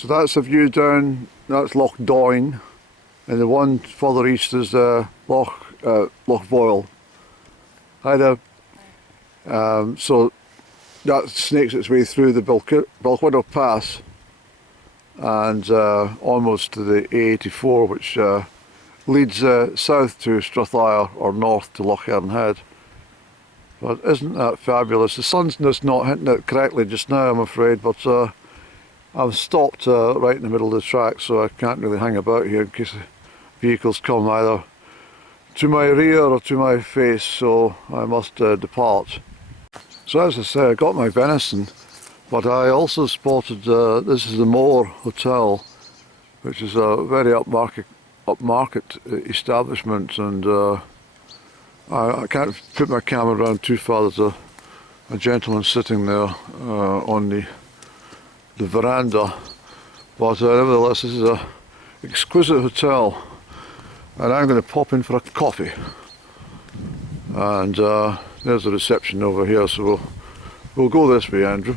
So that's a view down, that's Loch Doyne, and the one further east is Loch Voyle. Hi there. So that snakes its way through the Balquhidder Pass and almost to the A84, which leads south to Strathire or north to Loch Earn Head. But isn't that fabulous? The sun's just not hitting it correctly just now, I'm afraid, but I've stopped right in the middle of the track, so I can't really hang about here in case the vehicles come either to my rear or to my face, so I must depart. So as I say, I got my venison, but I also spotted, this is the Mhor Hotel, which is a very upmarket establishment, and I can't put my camera around too far. There's a gentleman sitting there on the veranda, but nevertheless this is an exquisite hotel, and I'm going to pop in for a coffee. And there's the reception over here, so we'll go this way, Andrew,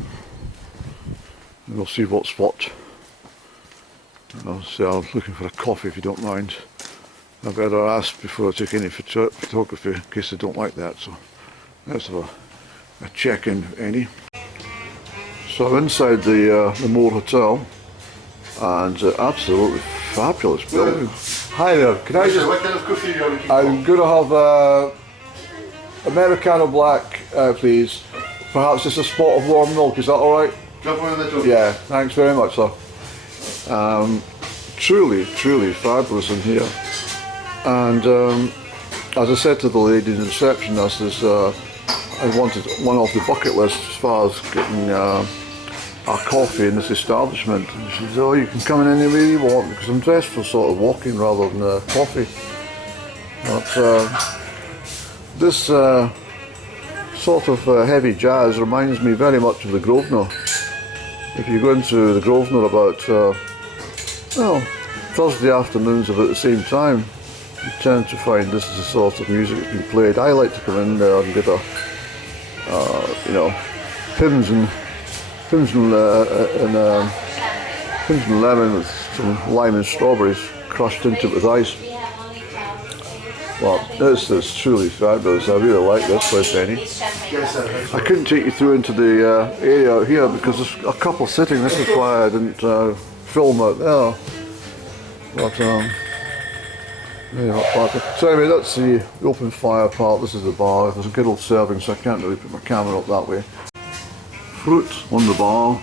and we'll see what's what. I'll say I'm looking for a coffee, if you don't mind. I better ask before I take any photography in case they don't like that. So let's have a check-in, Annie. So I'm inside the Mhor Hotel, and absolutely fabulous building. Hi there, can I just... What kind of coffee are you looking for? I'm going to have Americano black, please. Perhaps just a spot of warm milk, is that alright? Drop one in the door. Yeah, thanks very much, sir. Truly fabulous in here. And as I said to the lady in the reception, I wanted one off the bucket list as far as getting a coffee in this establishment. And she said, oh, you can come in any way you want, because I'm dressed for sort of walking rather than coffee. But this sort of heavy jazz reminds me very much of the Grosvenor. If you go into the Grosvenor about, well, Thursday afternoons about the same time, you tend to find this is the sort of music that's being played. I like to come in there and get a, you know, pims and lemon with some lime and strawberries crushed into it with ice. Well, this is truly fabulous. I really like this place, Annie. I couldn't take you through into the area out here because there's a couple sitting. This is why I didn't film out there. But so anyway, that's the open fire part. This is the bar. There's a good old serving, so I can't really put my camera up that way. Fruit on the bar,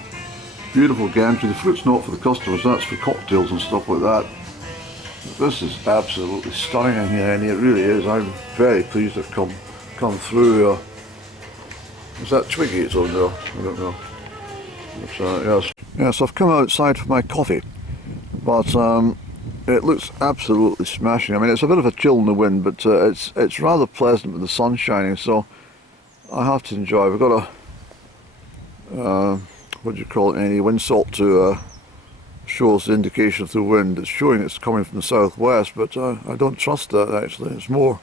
beautiful gantry. The fruit's not for the customers, that's for cocktails and stuff like that. This is absolutely stunning in here, and it really is. I'm very pleased to have come through here. Is that Twiggy it's on there? I don't know. But, yes, I've come outside for my coffee, but it looks absolutely smashing. I mean, it's a bit of a chill in the wind, but it's rather pleasant with the sun shining, so I have to enjoy. We've got a what do you call it? Any windsock to show us the indication of the wind. It's showing it's coming from the southwest, but I don't trust that actually. It's more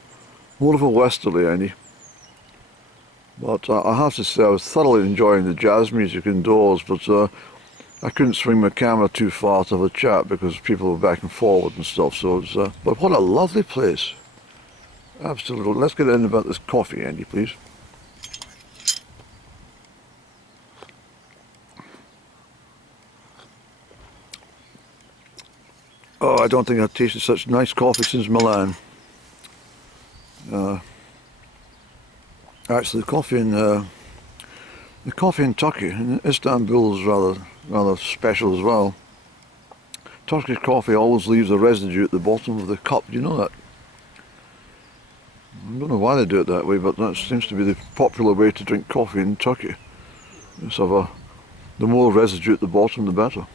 of a westerly, Andy. But I have to say I was thoroughly enjoying the jazz music indoors, but I couldn't swing my camera too far to have a chat because people were back and forward and stuff. So it's, but what a lovely place. Absolutely. Let's get in about this coffee, Andy, please. Oh, I don't think I've tasted such nice coffee since Milan. Actually, the coffee in Turkey, in Istanbul, is rather special as well. Turkish coffee always leaves a residue at the bottom of the cup. Do you know that? I don't know why they do it that way, but that seems to be the popular way to drink coffee in Turkey. Just have the more residue at the bottom, the better.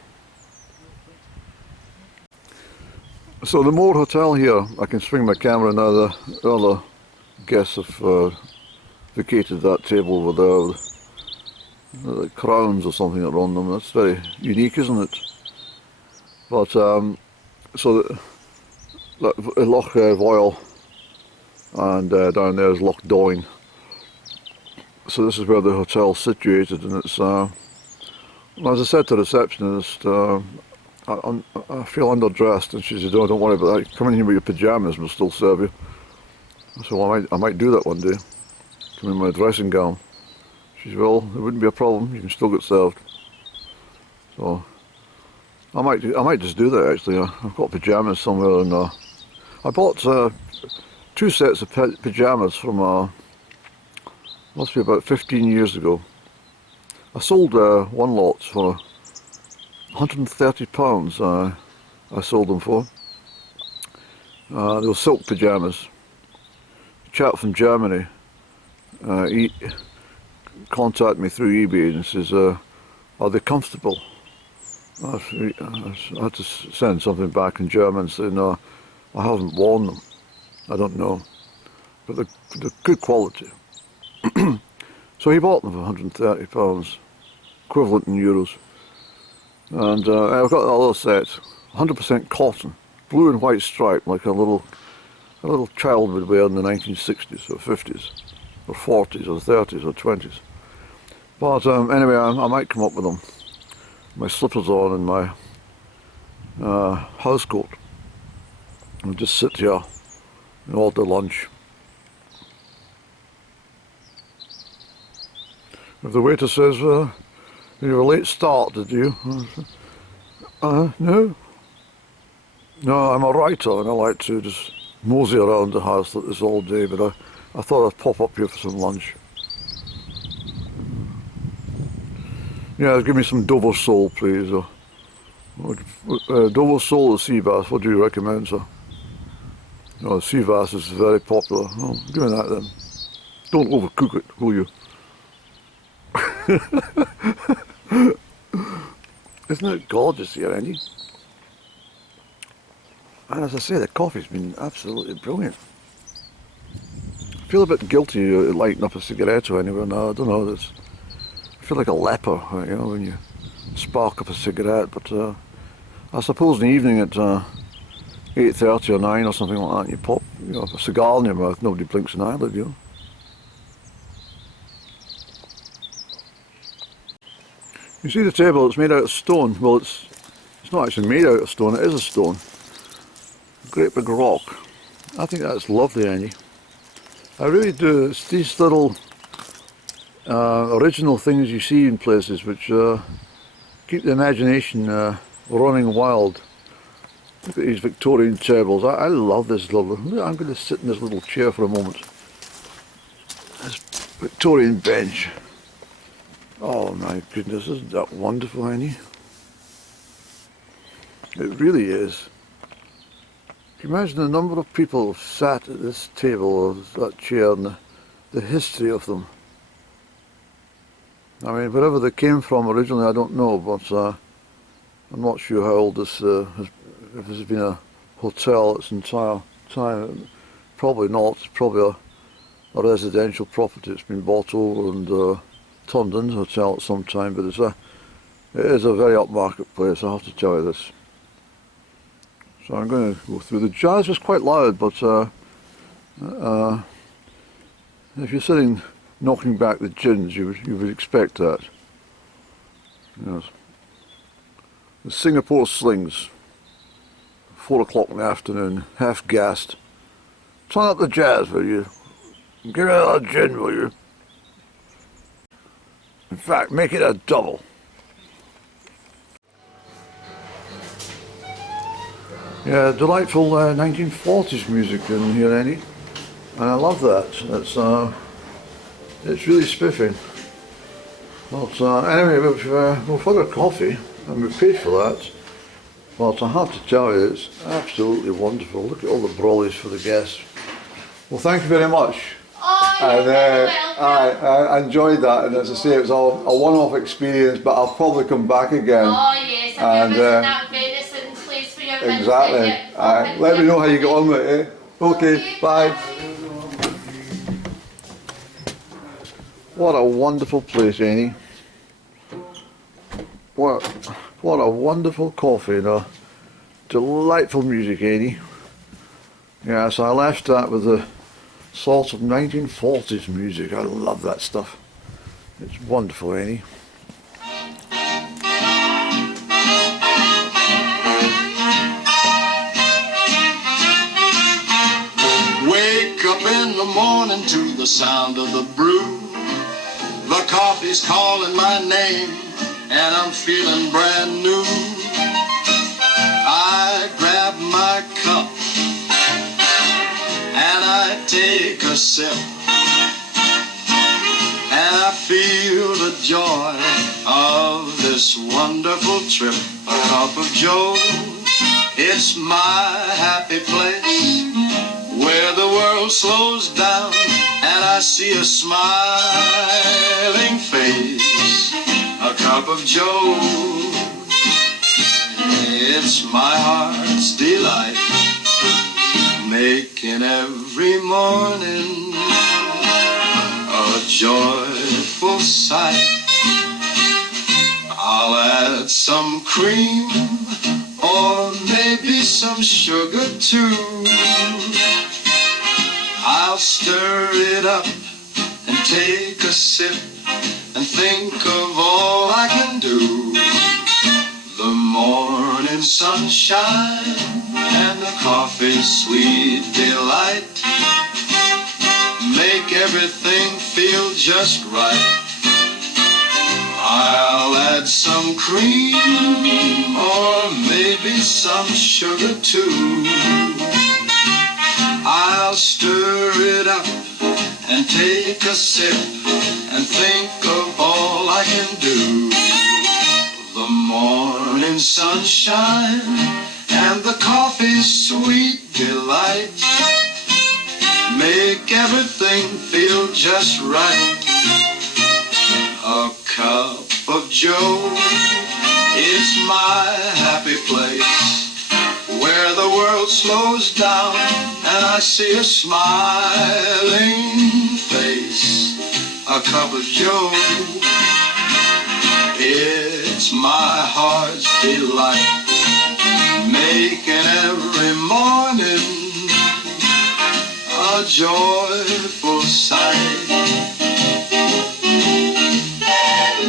So the Mhor Hotel here, I can swing my camera now. The other guests have vacated that table over there. The crowns or something that are on them. That's very unique, isn't it? But so Loch Voyle, and down there is Loch Doyne. So this is where the hotel's situated, and it's as I said to the receptionist, I feel underdressed, and she said, "Oh, don't worry about that. Come in here with your pajamas, and we'll still serve you." So I might do that one day. Come in my dressing gown. She said, "Well, it wouldn't be a problem. You can still get served." So I might just do that actually. I've got pajamas somewhere, and I bought 2 sets of pajamas from must be about 15 years ago. I sold one lot for £130. I sold them for. They were silk pajamas. A chap from Germany he contacted me through eBay and says, "Are they comfortable?" I had to send something back in German saying, "No, I haven't worn them. I don't know, but they're good quality." So he bought them for £130, equivalent in euros. And I've got another set, 100% cotton, blue and white stripe, like a little child would wear in the 1960s or 50s, or 40s or 30s or 20s. But anyway, I might come up with them. My slippers on and my house coat, and just sit here and order lunch. If the waiter says, "You were a late start, did you?" No. No, I'm a writer and I like to just mosey around the house like this all day, but I thought I'd pop up here for some lunch. Yeah, give me some Dover sole, please. Dover sole or sea bass, what do you recommend, sir? No, sea bass is very popular. Oh, give me that then. Don't overcook it, will you? Isn't it gorgeous here, Andy? And as I say, the coffee's been absolutely brilliant. I feel a bit guilty lighting up a cigarette or anywhere now. I don't know. I feel like a leper, you know, when you spark up a cigarette. But I suppose in the evening at 8:30 or 9 or something like that, and you pop, a cigar in your mouth. Nobody blinks an eyelid, you know. You see the table, it's made out of stone. Well, it's not actually made out of stone, it is a stone. A great big rock. I think that's lovely, Annie. I really do. It's these little original things you see in places which keep the imagination running wild. Look at these Victorian tables. I love this little... I'm going to sit in this little chair for a moment. This Victorian bench. Oh my goodness, isn't that wonderful, Annie? It really is. Can you imagine the number of people sat at this table or that chair and the history of them? I mean, wherever they came from originally, I don't know, but I'm not sure how old this if this has been a hotel its entire time. Probably not. It's probably a residential property. It's been bought over and turned into a hotel at some time, but it is a very upmarket place, I have to tell you this. So I'm going to go through. The jazz was quite loud, but if you're sitting knocking back the gins, you would expect that. Yes. The Singapore Slings, 4 o'clock in the afternoon, half gassed. Turn up the jazz, will you? Give me that gin, will you? In fact, make it a double. Yeah, delightful 1940s music in here, Annie, and I love that. It's really spiffing. But anyway, we've had our coffee and we paid for that. But I have to tell you, it's absolutely wonderful. Look at all the brollies for the guests. Well, thank you very much. Oh, And I enjoyed that, and as I say, it was a one-off experience, but I'll probably come back again. Oh yes, I've never seen that venison place for your Exactly. Let me know how you get on with it. Okay, bye. What a wonderful place, Annie. What a wonderful coffee and a delightful music, Annie. Yeah, so I left that with the sort of 1940s music. I love that stuff. It's wonderful, Annie. the morning to the sound of the brew. The coffee's calling my name, and I'm feeling brand new. I grab my cup and I take a sip, and I feel the joy of this wonderful trip. A cup of joe, it's my happy place, where the world slows down and I see a smiling face. A cup of joe, it's my heart's delight, making every morning a joyful sight. I'll add some cream or maybe some sugar too. I'll stir it up and take a sip and think of all I can do. The morning sunshine and the coffee's sweet delight make everything feel just right. I'll add some cream or maybe some sugar too. I'll stir it up and take a sip and think of all I can do. The morning sunshine and the coffee's sweet delight make everything feel just right. A cup of joe, it's my happy place, where the world slows down and I see a smiling face. A cup of joe, it's my heart's delight, making every morning a joyful sight.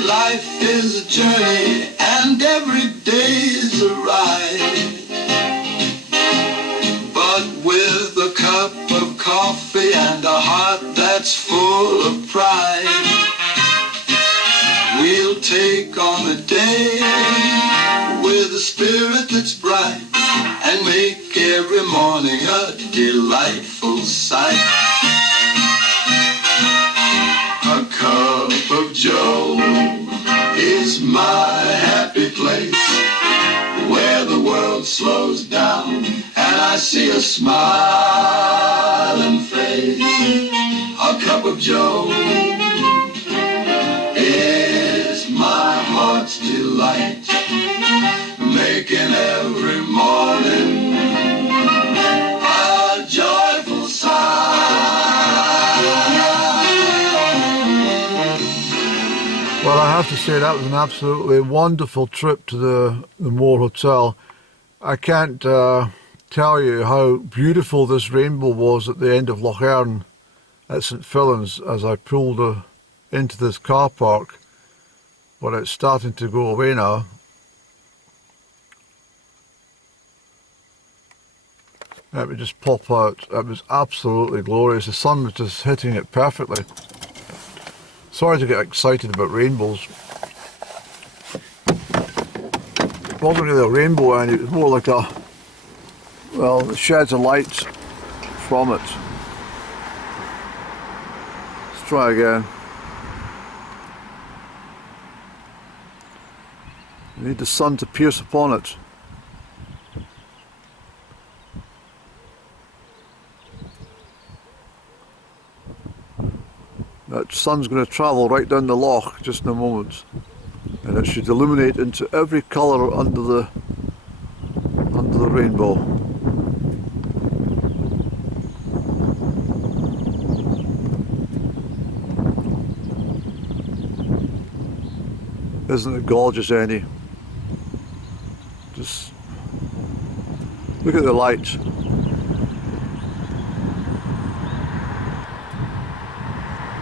Life is a journey and every day's a ride, but with a cup of coffee and a heart that's full of pride, we'll take on the day with a spirit that's bright and make every morning a delightful sight. A cup of joe is my happy place, where the world slows down and I see a smiling face. A cup of joe is my heart's delight, making every morning a joyful sight. Well, I have to say that was an absolutely wonderful trip to the Mhor Hotel. I can't tell you how beautiful this rainbow was at the end of Loch Earn at St Fillan's as I pulled into this car park, but it's starting to go away now. Let me just pop out. It was absolutely glorious. The sun was just hitting it perfectly. Sorry to get excited about rainbows. It wasn't really a rainbow, and it was more like a, well, the sheds of light from it. Let's try again. You need the sun to pierce upon it. That sun's going to travel right down the loch just in a moment, and it should illuminate into every colour under the rainbow. Isn't it gorgeous, Annie? Just look at the light.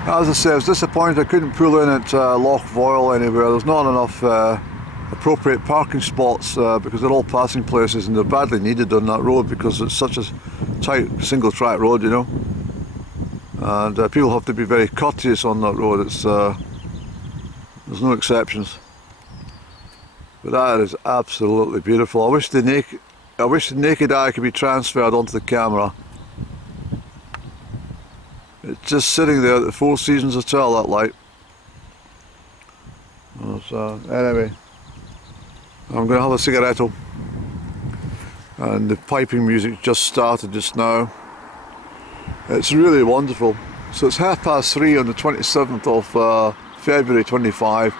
As I say, I was disappointed I couldn't pull in at Loch Voyle anywhere. There's not enough appropriate parking spots because they're all passing places, and they're badly needed on that road because it's such a tight single track road, you know. and people have to be very courteous on that road. It's there's no exceptions, but that is absolutely beautiful. I wish the naked eye could be transferred onto the camera. It's just sitting there at the Four Seasons Hotel, that light. So anyway, I'm going to have a cigaretto, and the piping music just started just now. It's really wonderful. So it's 3:30 on the 27th of February 25.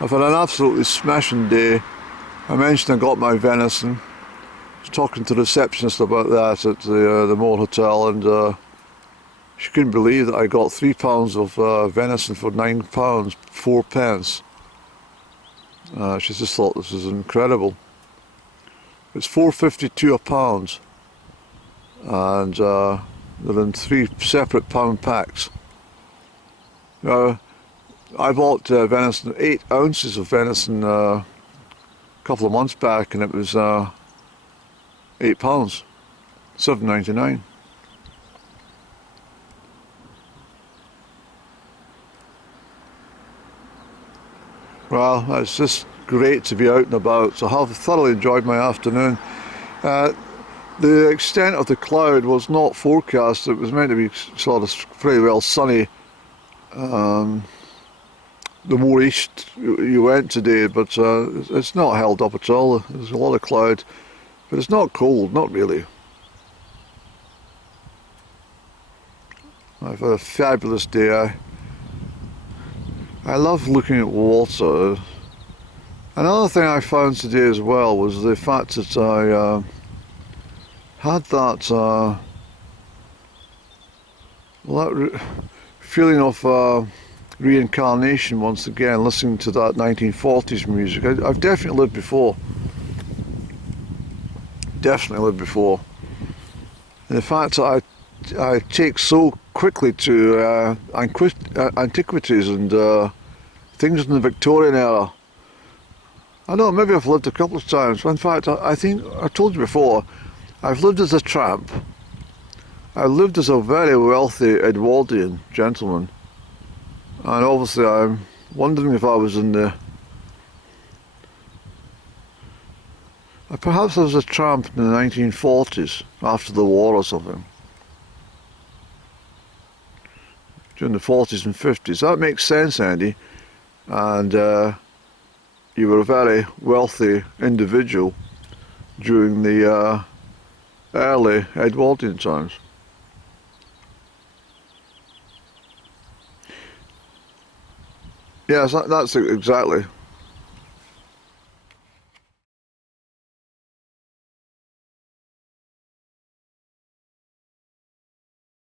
I've had an absolutely smashing day. I mentioned I got my venison. I was talking to the receptionist about that at the Mhor Hotel, and she couldn't believe that I got £3 of venison for £9, 4 pence. She just thought this was incredible. It's £4.52 a pound, and they're in 3 separate pound packs. Now, I bought venison, 8 ounces of venison a couple of months back, and it was £8, $7.99. Well, it's just great to be out and about. So I have thoroughly enjoyed my afternoon. The extent of the cloud was not forecast. It was meant to be sort of pretty well sunny. The more east you went today, but it's not held up at all. There's a lot of cloud, but it's not cold, not really. I've had a fabulous day. I love looking at water. Another thing I found today as well was the fact that I had that, feeling of reincarnation once again, listening to that 1940s music. I've definitely lived before. Definitely lived before. And the fact that I take so quickly to antiquities and things in the Victorian era. I know, maybe I've lived a couple of times. In fact, I think I told you before, I've lived as a tramp. I lived as a very wealthy Edwardian gentleman, and obviously I'm wondering if I was in the... Perhaps I was a tramp in the 1940s, after the war or something. During the 40s and 50s. That makes sense, Andy. And you were a very wealthy individual during the early Edwardian times. Yes, that's exactly.